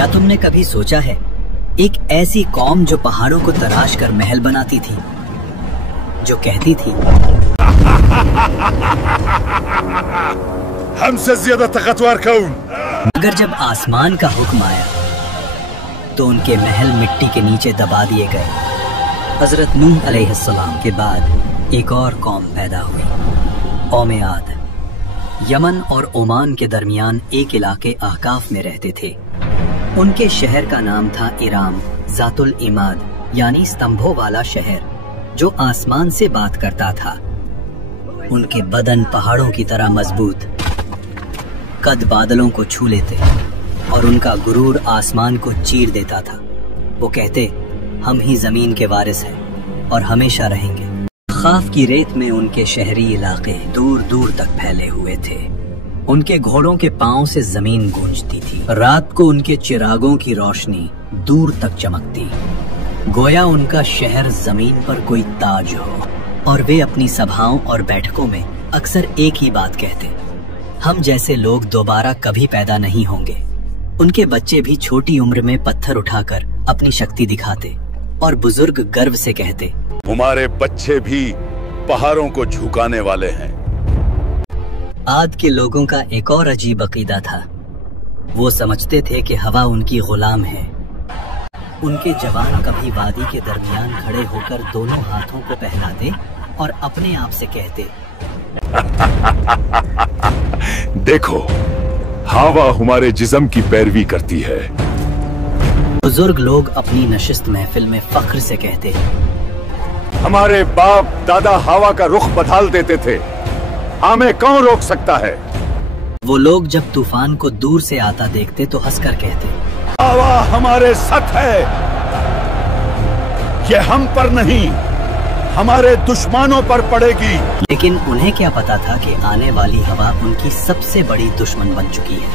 क्या तुमने कभी सोचा है एक ऐसी कौम जो पहाड़ों को तराश कर महल बनाती थी, जो कहती थी हमसे ज्यादा ताकतवर कौन? मगर जब आसमान का हुक्म आया तो उनके महल मिट्टी के नीचे दबा दिए गए। हजरत नूह अलैहिस्सलाम के बाद एक और कौम पैदा हुई, कौम आद। यमन और ओमान के दरमियान एक इलाके अहकाफ में रहते थे। उनके शहर का नाम था इराम जातुल इमाद, यानी स्तंभों वाला शहर जो आसमान से बात करता था। उनके बदन पहाड़ों की तरह मजबूत, कद बादलों को छू लेते और उनका गुरूर आसमान को चीर देता था। वो कहते, हम ही जमीन के वारिस हैं और हमेशा रहेंगे। खाफ की रेत में उनके शहरी इलाके दूर दूर तक फैले हुए थे। उनके घोड़ों के पांव से जमीन गूंजती थी। रात को उनके चिरागों की रोशनी दूर तक चमकती, गोया उनका शहर जमीन पर कोई ताज हो। और वे अपनी सभाओं और बैठकों में अक्सर एक ही बात कहते, हम जैसे लोग दोबारा कभी पैदा नहीं होंगे। उनके बच्चे भी छोटी उम्र में पत्थर उठाकर अपनी शक्ति दिखाते और बुजुर्ग गर्व से कहते, हमारे बच्चे भी पहाड़ों को झुकाने वाले हैं। आद के लोगों का एक और अजीब अकीदा था। वो समझते थे कि हवा उनकी गुलाम है। उनके जवान कभी वादी के दरमियान खड़े होकर दोनों हाथों को फैलाते और अपने आप से कहते, देखो, हवा हमारे जिस्म की पैरवी करती है। बुजुर्ग लोग अपनी नशिस्त महफिल में फख्र से कहते, हमारे बाप दादा हवा का रुख बदल देते थे, हमें कौन रोक सकता है? वो लोग जब तूफान को दूर से आता देखते तो हंसकर कहते, हवा हमारे साथ है, ये हम पर नहीं हमारे दुश्मनों पर पड़ेगी। लेकिन उन्हें क्या पता था कि आने वाली हवा उनकी सबसे बड़ी दुश्मन बन चुकी है।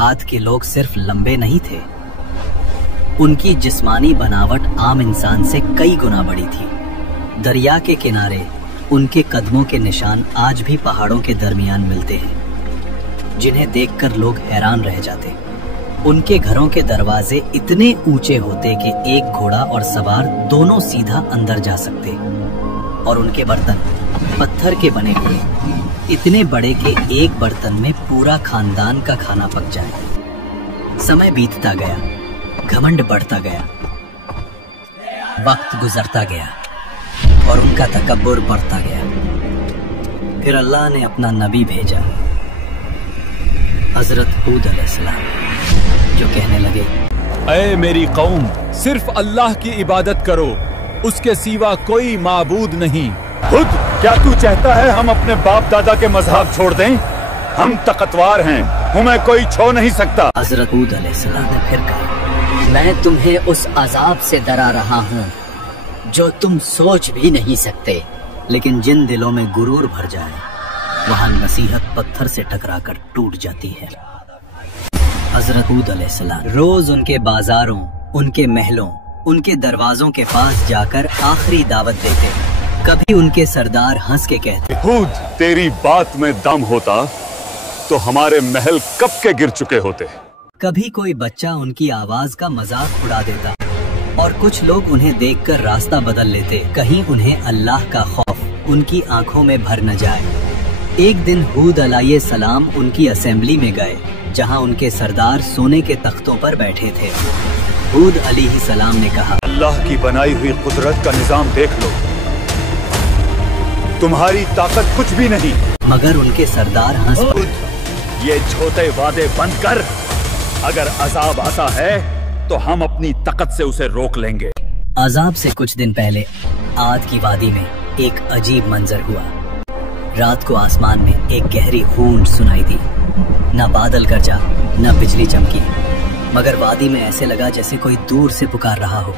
आद के लोग सिर्फ लंबे नहीं थे, उनकी जिस्मानी बनावट आम इंसान से कई गुना बड़ी थी। दरिया के किनारे उनके कदमों के निशान आज भी पहाड़ों के दरमियान मिलते हैं, जिन्हें देखकर लोग हैरान रह जाते। उनके घरों के दरवाजे इतने ऊंचे होते कि एक घोड़ा और सवार दोनों सीधा अंदर जा सकते, और उनके बर्तन पत्थर के बने हुए, इतने बड़े कि एक बर्तन में पूरा खानदान का खाना पक जाए। समय बीतता गया, घमंड बढ़ता गया, वक्त गुजरता गया और उनका तकब्बुर बढ़ता गया। फिर अल्लाह ने अपना नबी भेजा, हजरत हूद अलैहिस्सलाम, जो कहने लगे, ऐ मेरी कौम, सिर्फ अल्लाह की इबादत करो, उसके सिवा कोई माबूद नहीं। खुद क्या तू चाहता है हम अपने बाप दादा के मजहब छोड़ दें? हम ताकतवर हैं, हमें कोई छो नहीं सकता। हजरत हूद अलैहिस्सलाम ने फिर कहा, मैं तुम्हें उस अजाब से डरा रहा हूँ जो तुम सोच भी नहीं सकते। लेकिन जिन दिलों में गुरूर भर जाए, वहाँ नसीहत पत्थर से टकराकर टूट जाती है। हजरत हूद अलैहिस्सलाम रोज उनके बाजारों, उनके महलों, उनके दरवाजों के पास जाकर आखिरी दावत देते। कभी उनके सरदार हंस के कहते, हूद, तेरी बात में दम होता तो हमारे महल कब के गिर चुके होते। कभी कोई बच्चा उनकी आवाज का मजाक उड़ा देता और कुछ लोग उन्हें देखकर रास्ता बदल लेते, कहीं उन्हें अल्लाह का खौफ उनकी आंखों में भर न जाए। एक दिन हूद अलैहिस्सलाम उनकी असेंबली में गए, जहां उनके सरदार सोने के तख्तों पर बैठे थे। हूद अलैहिस्सलाम ने कहा, अल्लाह की बनाई हुई कुदरत का निजाम देख लो, तुम्हारी ताकत कुछ भी नहीं। मगर उनके सरदार हंस पड़े, ये छोटे वादे बंद कर, अगर अजाब आता है तो हम अपनी ताकत से उसे रोक लेंगे। अजाब से कुछ दिन पहले आद की वादी में एक अजीब मंजर हुआ। रात को आसमान में एक गहरी गूंज सुनाई दी। न बादल गरजा, न बिजली चमकी, मगर वादी में ऐसे लगा जैसे कोई दूर से पुकार रहा हो।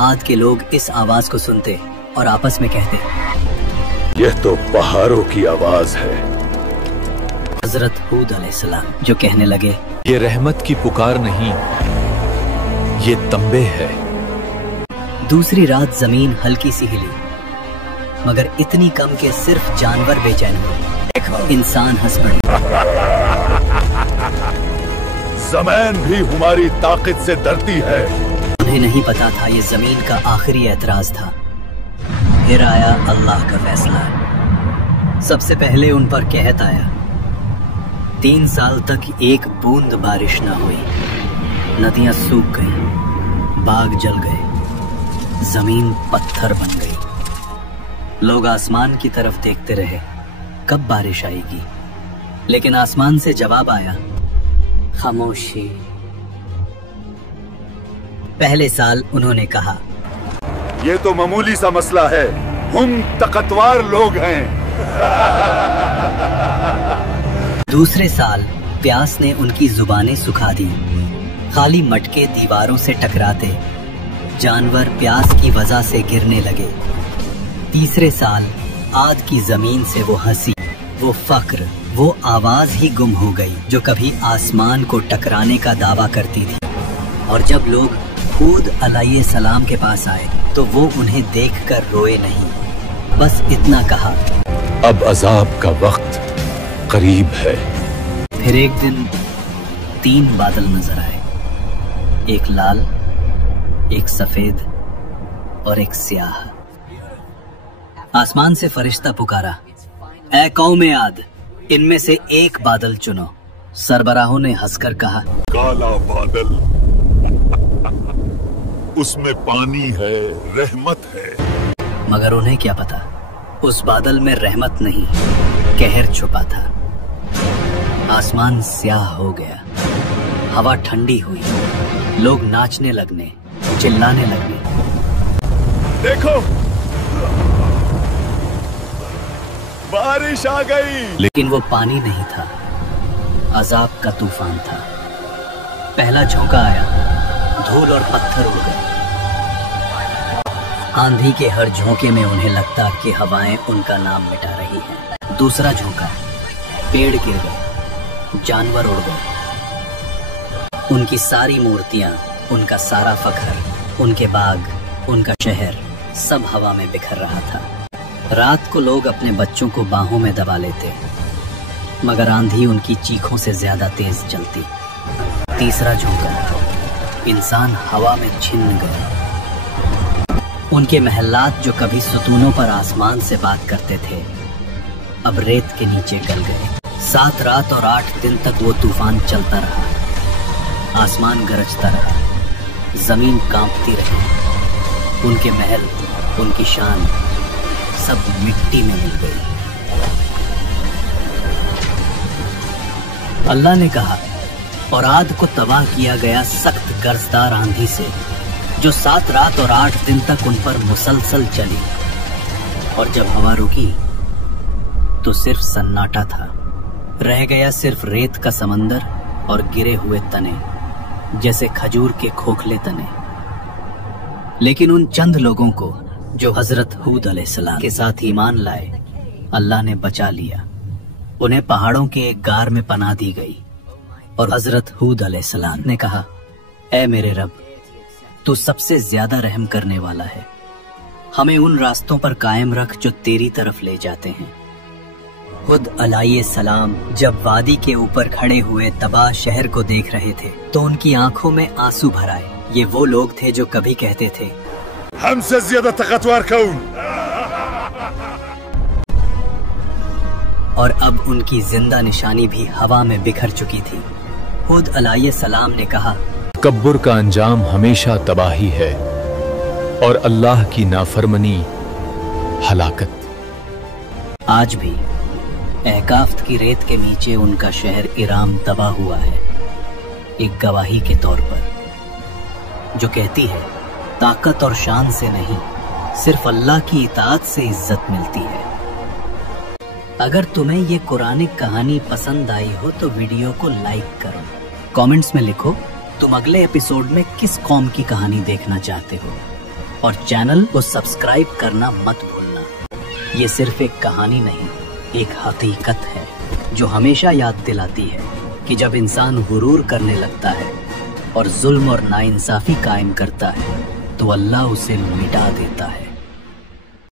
आद के लोग इस आवाज को सुनते और आपस में कहते, यह तो पहाड़ों की आवाज है। हजरत हूद अलैहिस्सलाम, जो कहने लगे, ये रहमत की पुकार नहीं, ये तंबे है। दूसरी रात जमीन हल्की सी हिली, मगर इतनी कम कि सिर्फ जानवर बेचैन हुए। इंसान हंस पड़े। ज़मीन भी हमारी ताकत से डरती है। उन्हें नहीं पता था ये जमीन का आखिरी एतराज था। फिर आया अल्लाह का फैसला। सबसे पहले उन पर कहत आया। 3 साल तक एक बूंद बारिश न हुई। नदियां सूख गईं, बाग जल गए, जमीन पत्थर बन गई। लोग आसमान की तरफ देखते रहे, कब बारिश आएगी। लेकिन आसमान से जवाब आया, खामोशी। पहले साल उन्होंने कहा, ये तो मामूली सा मसला है, हम ताकतवर लोग हैं। दूसरे साल प्यास ने उनकी जुबानें सुखा दी। खाली मटके दीवारों से टकराते, जानवर प्यास की वजह से गिरने लगे। तीसरे साल आद की जमीन से वो हंसी, वो फक्र, वो आवाज ही गुम हो गई जो कभी आसमान को टकराने का दावा करती थी। और जब लोग हूद अलैहिस्सलाम के पास आए तो वो उन्हें देखकर रोए नहीं, बस इतना कहा, अब अजाब का वक्त करीब है। फिर एक दिन 3 बादल नजर आए, एक लाल, एक सफेद और एक स्याह। आसमान से फरिश्ता पुकारा, ऐ कौमे आद, इनमें से एक बादल चुनो। सरबराहों ने हंसकर कहा, काला बादल, उसमें पानी है, रहमत है। मगर उन्हें क्या पता, उस बादल में रहमत नहीं, कहर छुपा था। आसमान स्याह हो गया, हवा ठंडी हुई, लोग नाचने लगने, चिल्लाने लगे। देखो, बारिश आ गई। लेकिन वो पानी नहीं था, अजाब का तूफान था। पहला झोंका आया, धूल और पत्थर उड़ गए। आंधी के हर झोंके में उन्हें लगता कि हवाएं उनका नाम मिटा रही हैं। दूसरा झोंका, पेड़ गिर गए, जानवर उड़ गए। उनकी सारी मूर्तियां, उनका सारा फख्र, उनके बाग, उनका शहर, सब हवा में बिखर रहा था। रात को लोग अपने बच्चों को बाहों में दबा लेते, मगर आंधी उनकी चीखों से ज्यादा तेज चलती। तीसरा झोंका, इंसान हवा में छिन गए। उनके महल्लात जो कभी सुतूनों पर आसमान से बात करते थे, अब रेत के नीचे गल गए। 7 रात और 8 दिन तक वो तूफान चलता रहा। आसमान गरजता रहा, जमीन कांपती रही। उनके महल, उनकी शान, सब मिट्टी में मिल गई। अल्लाह ने कहा, और आद को तबाह किया गया सख्त गर्जदार आंधी से, जो 7 रात और 8 दिन तक उन पर मुसलसल चली। और जब हवा रुकी तो सिर्फ सन्नाटा था। रह गया सिर्फ रेत का समंदर और गिरे हुए तने, जैसे खजूर के खोखले तने। लेकिन उन चंद लोगों को जो हजरत हूद अलैहिस्सलाम के साथ ईमान लाए, अल्लाह ने बचा लिया। उन्हें पहाड़ों के एक गार में पनाह दी गई। और हजरत हूद अलैहिस्सलाम ने कहा, ऐ मेरे रब, तू सबसे ज्यादा रहम करने वाला है, हमें उन रास्तों पर कायम रख जो तेरी तरफ ले जाते हैं। हूद अलैहिस्सलाम जब वादी के ऊपर खड़े हुए तबाह शहर को देख रहे थे तो उनकी आंखों में आंसू भर आए। ये वो लोग थे जो कभी कहते थे, हमसे ज्यादा ताकतवर कौन? और अब उनकी जिंदा निशानी भी हवा में बिखर चुकी थी। हूद अलैहिस्सलाम ने कहा, तकब्बुर का अंजाम हमेशा तबाही है और अल्लाह की नाफरमानी हलाकत। आज भी एहकाफ्त की रेत के नीचे उनका शहर इराम तबाह हुआ है, एक गवाही के तौर पर, जो कहती है ताकत और शान से नहीं, सिर्फ अल्लाह की इताअत से इज्जत मिलती है। अगर तुम्हें ये कुरानिक कहानी पसंद आई हो तो वीडियो को लाइक करो। कमेंट्स में लिखो तुम अगले एपिसोड में किस कौम की कहानी देखना चाहते हो, और चैनल को सब्सक्राइब करना मत भूलना। ये सिर्फ एक कहानी नहीं, एक हकीकत है जो हमेशा याद दिलाती है कि जब इंसान गुरूर करने लगता है और जुल्म और नाइंसाफी कायम करता है तो अल्लाह उसे मिटा देता है।